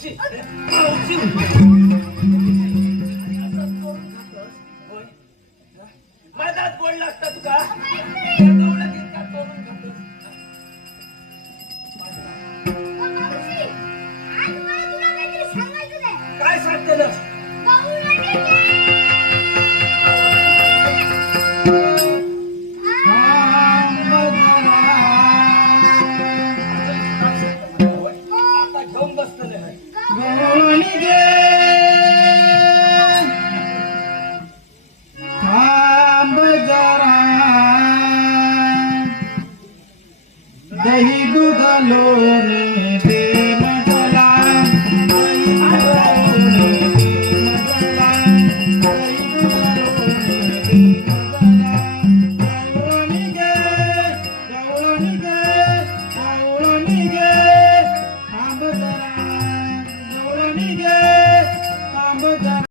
भाऊजी भाऊजी माझा बोलला असता Lord.